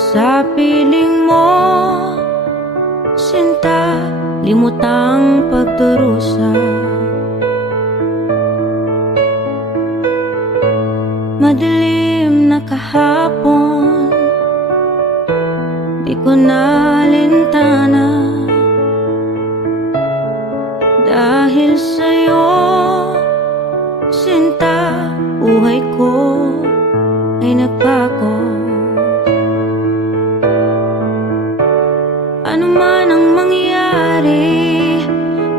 Sa piling mo, sinta, limutang pagdurusa. Madilim na kahapon, di ko nalintana. Dahil sa'yo, sinta, buhay ko ay nagbago. Ano man ang mangyari,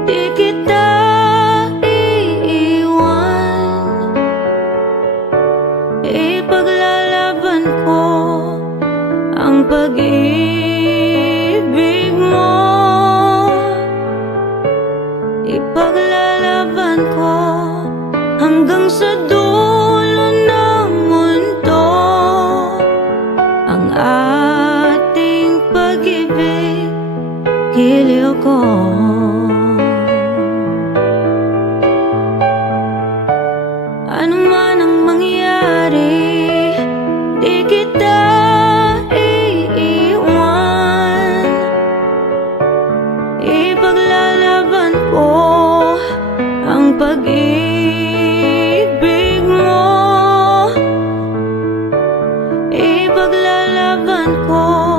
di kita iiwan. Ipaglalaban ko ang pag-ibig mo. Ipaglalaban ko hanggang sa dulo ng mundo ang ating pag-ibig, giliw ko. Ano man ang mangyari, di kita iiwan. Ipaglalaban ko ang pag-ibig mo. Ipaglalaban ko